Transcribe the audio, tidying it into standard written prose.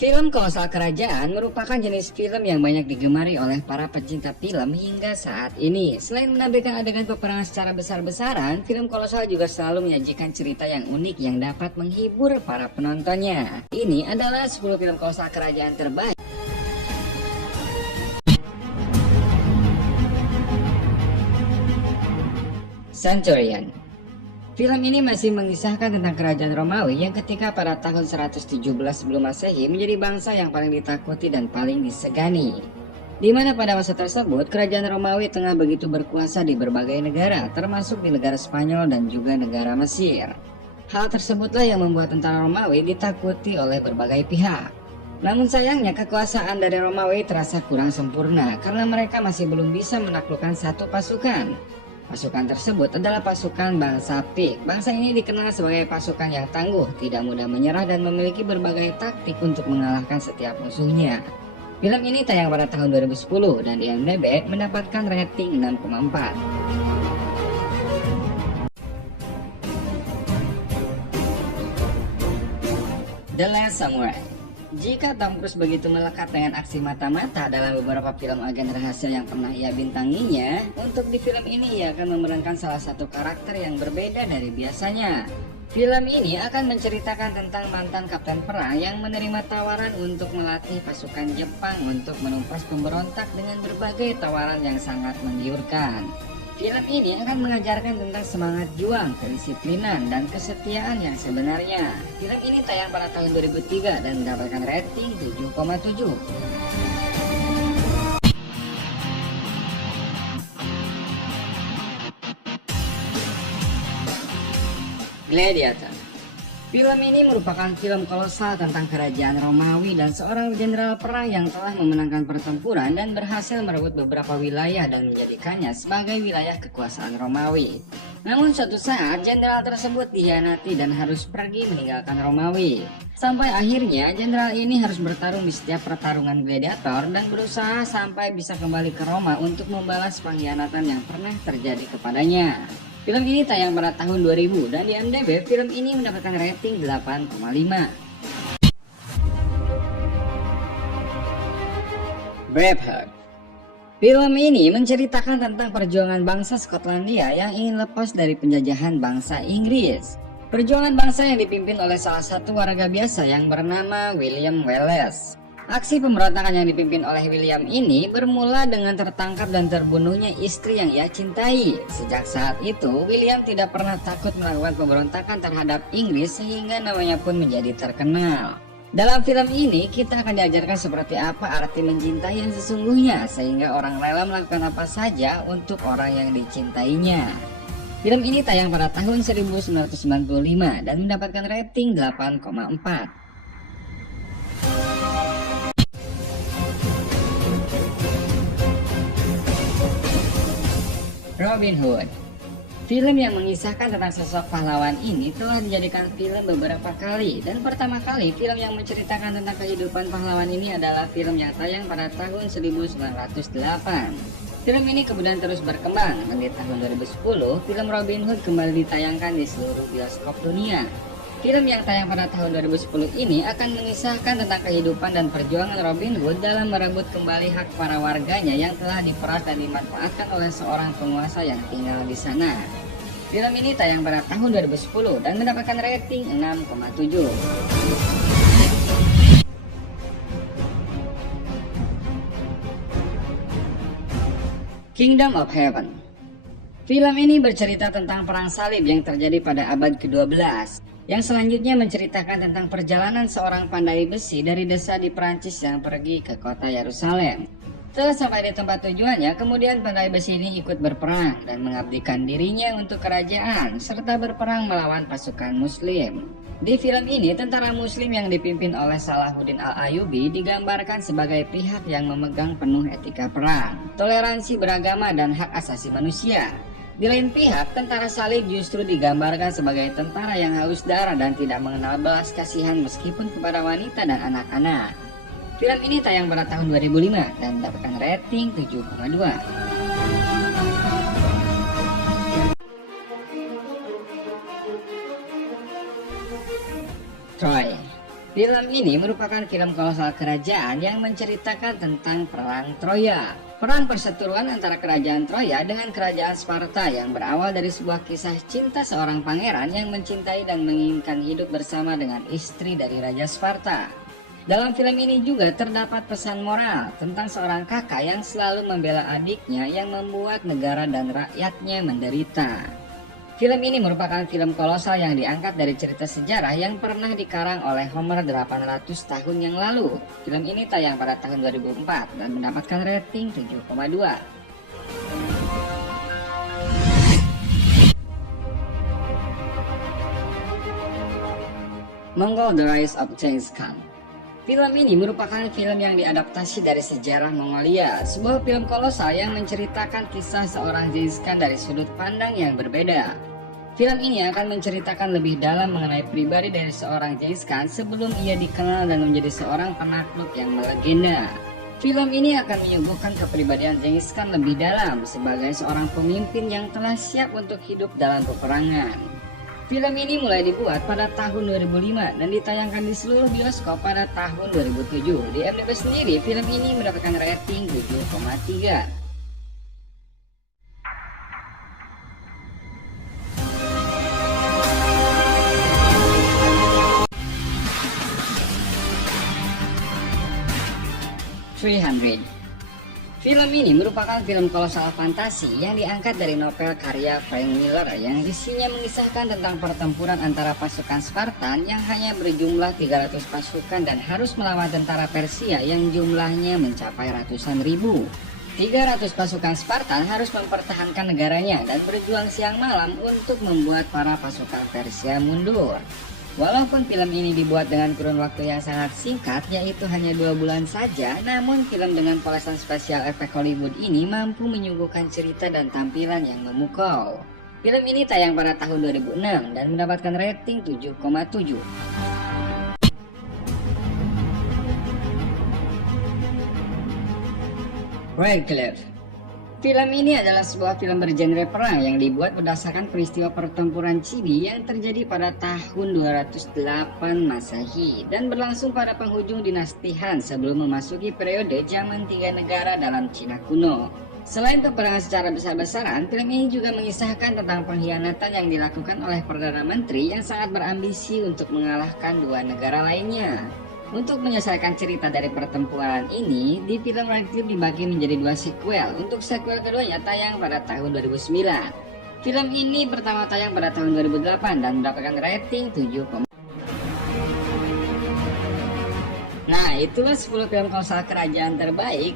Film Kolosal Kerajaan merupakan jenis film yang banyak digemari oleh para pecinta film hingga saat ini. Selain menampilkan adegan peperangan secara besar-besaran, film Kolosal juga selalu menyajikan cerita yang unik yang dapat menghibur para penontonnya. Ini adalah 10 film Kolosal Kerajaan terbaik. Centurion. Film ini masih mengisahkan tentang kerajaan Romawi yang ketika pada tahun 117 sebelum Masehi menjadi bangsa yang paling ditakuti dan paling disegani. Di mana pada masa tersebut kerajaan Romawi tengah begitu berkuasa di berbagai negara, termasuk di negara Spanyol dan juga negara Mesir. Hal tersebutlah yang membuat tentara Romawi ditakuti oleh berbagai pihak. Namun sayangnya kekuasaan dari Romawi terasa kurang sempurna karena mereka masih belum bisa menaklukkan satu pasukan. Pasukan tersebut adalah pasukan bangsa Pik. Bangsa ini dikenal sebagai pasukan yang tangguh, tidak mudah menyerah dan memiliki berbagai taktik untuk mengalahkan setiap musuhnya. Film ini tayang pada tahun 2010 dan di IMDb mendapatkan rating 6,4. The Last Samurai. Jika Tom Cruise begitu melekat dengan aksi mata-mata dalam beberapa film agen rahasia yang pernah ia bintanginya, untuk di film ini ia akan memerankan salah satu karakter yang berbeda dari biasanya. Film ini akan menceritakan tentang mantan kapten perang yang menerima tawaran untuk melatih pasukan Jepang untuk menumpas pemberontak dengan berbagai tawaran yang sangat menggiurkan. Film ini akan mengajarkan tentang semangat juang, kedisiplinan, dan kesetiaan yang sebenarnya. Film ini tayang pada tahun 2003 dan mendapatkan rating 7,7. Gladiator. Film ini merupakan film kolosal tentang kerajaan Romawi dan seorang jenderal perang yang telah memenangkan pertempuran dan berhasil merebut beberapa wilayah dan menjadikannya sebagai wilayah kekuasaan Romawi. Namun suatu saat jenderal tersebut dikhianati dan harus pergi meninggalkan Romawi. Sampai akhirnya jenderal ini harus bertarung di setiap pertarungan gladiator dan berusaha sampai bisa kembali ke Roma untuk membalas pengkhianatan yang pernah terjadi kepadanya. Film ini tayang pada tahun 2000 dan di IMDb film ini mendapatkan rating 8,5. Braveheart. Film ini menceritakan tentang perjuangan bangsa Skotlandia yang ingin lepas dari penjajahan bangsa Inggris. Perjuangan bangsa yang dipimpin oleh salah satu warga biasa yang bernama William Wallace. Aksi pemberontakan yang dipimpin oleh William ini bermula dengan tertangkap dan terbunuhnya istri yang ia cintai. Sejak saat itu, William tidak pernah takut melakukan pemberontakan terhadap Inggris sehingga namanya pun menjadi terkenal. Dalam film ini, kita akan diajarkan seperti apa arti mencintai yang sesungguhnya sehingga orang rela melakukan apa saja untuk orang yang dicintainya. Film ini tayang pada tahun 1995 dan mendapatkan rating 8,4. Robin Hood. Film yang mengisahkan tentang sosok pahlawan ini telah dijadikan film beberapa kali, dan pertama kali film yang menceritakan tentang kehidupan pahlawan ini adalah film yang tayang pada tahun 1908. Film ini kemudian terus berkembang dan di tahun 2010 film Robin Hood kembali ditayangkan di seluruh bioskop dunia. Film yang tayang pada tahun 2010 ini akan mengisahkan tentang kehidupan dan perjuangan Robin Hood dalam merebut kembali hak para warganya yang telah diperas dan dimanfaatkan oleh seorang penguasa yang tinggal di sana. Film ini tayang pada tahun 2010 dan mendapatkan rating 6,7. Kingdom of Heaven. Film ini bercerita tentang perang salib yang terjadi pada abad ke-12. Yang selanjutnya menceritakan tentang perjalanan seorang pandai besi dari desa di Prancis yang pergi ke kota Yerusalem. Setelah sampai di tempat tujuannya, kemudian pandai besi ini ikut berperang dan mengabdikan dirinya untuk kerajaan, serta berperang melawan pasukan muslim. Di film ini, tentara muslim yang dipimpin oleh Salahuddin Al-Ayyubi digambarkan sebagai pihak yang memegang penuh etika perang, toleransi beragama, dan hak asasi manusia. Di lain pihak, tentara salib justru digambarkan sebagai tentara yang haus darah dan tidak mengenal belas kasihan meskipun kepada wanita dan anak-anak. Film ini tayang pada tahun 2005 dan mendapatkan rating 7,2. Troy. Film ini merupakan film kolosal kerajaan yang menceritakan tentang Perang Troya. Perang perseteruan antara kerajaan Troya dengan kerajaan Sparta yang berawal dari sebuah kisah cinta seorang pangeran yang mencintai dan menginginkan hidup bersama dengan istri dari Raja Sparta. Dalam film ini juga terdapat pesan moral tentang seorang kakak yang selalu membela adiknya yang membuat negara dan rakyatnya menderita. Film ini merupakan film kolosal yang diangkat dari cerita sejarah yang pernah dikarang oleh Homer 800 tahun yang lalu. Film ini tayang pada tahun 2004 dan mendapatkan rating 7,2. Mongol The Rise of Genghis Khan. Film ini merupakan film yang diadaptasi dari sejarah Mongolia, sebuah film kolosal yang menceritakan kisah seorang Genghis Khan dari sudut pandang yang berbeda. Film ini akan menceritakan lebih dalam mengenai pribadi dari seorang Genghis Khan sebelum ia dikenal dan menjadi seorang penakluk yang melegenda. Film ini akan menyuguhkan kepribadian Genghis Khan lebih dalam sebagai seorang pemimpin yang telah siap untuk hidup dalam peperangan. Film ini mulai dibuat pada tahun 2005 dan ditayangkan di seluruh bioskop pada tahun 2007. Di IMDb sendiri, film ini mendapatkan rating 7,3. Film ini merupakan film kolosal fantasi yang diangkat dari novel karya Frank Miller yang isinya mengisahkan tentang pertempuran antara pasukan Spartan yang hanya berjumlah 300 pasukan dan harus melawan tentara Persia yang jumlahnya mencapai ratusan ribu. 300 pasukan Spartan harus mempertahankan negaranya dan berjuang siang malam untuk membuat para pasukan Persia mundur. Walaupun film ini dibuat dengan kurun waktu yang sangat singkat, yaitu hanya 2 bulan saja, namun film dengan polesan spesial efek Hollywood ini mampu menyuguhkan cerita dan tampilan yang memukau. Film ini tayang pada tahun 2006 dan mendapatkan rating 7,7. Redcliffe. Film ini adalah sebuah film bergenre perang yang dibuat berdasarkan peristiwa pertempuran Chibi yang terjadi pada tahun 208 Masehi dan berlangsung pada penghujung dinasti Han sebelum memasuki periode zaman 3 negara dalam Cina kuno. Selain peperangan secara besar-besaran, film ini juga mengisahkan tentang pengkhianatan yang dilakukan oleh Perdana Menteri yang sangat berambisi untuk mengalahkan 2 negara lainnya. Untuk menyelesaikan cerita dari pertempuran ini, di film Redcliffe dibagi menjadi 2 sequel. Untuk sequel keduanya tayang pada tahun 2009. Film ini pertama tayang pada tahun 2008 dan mendapatkan rating 7. Nah, itulah 10 film kolosal kerajaan terbaik.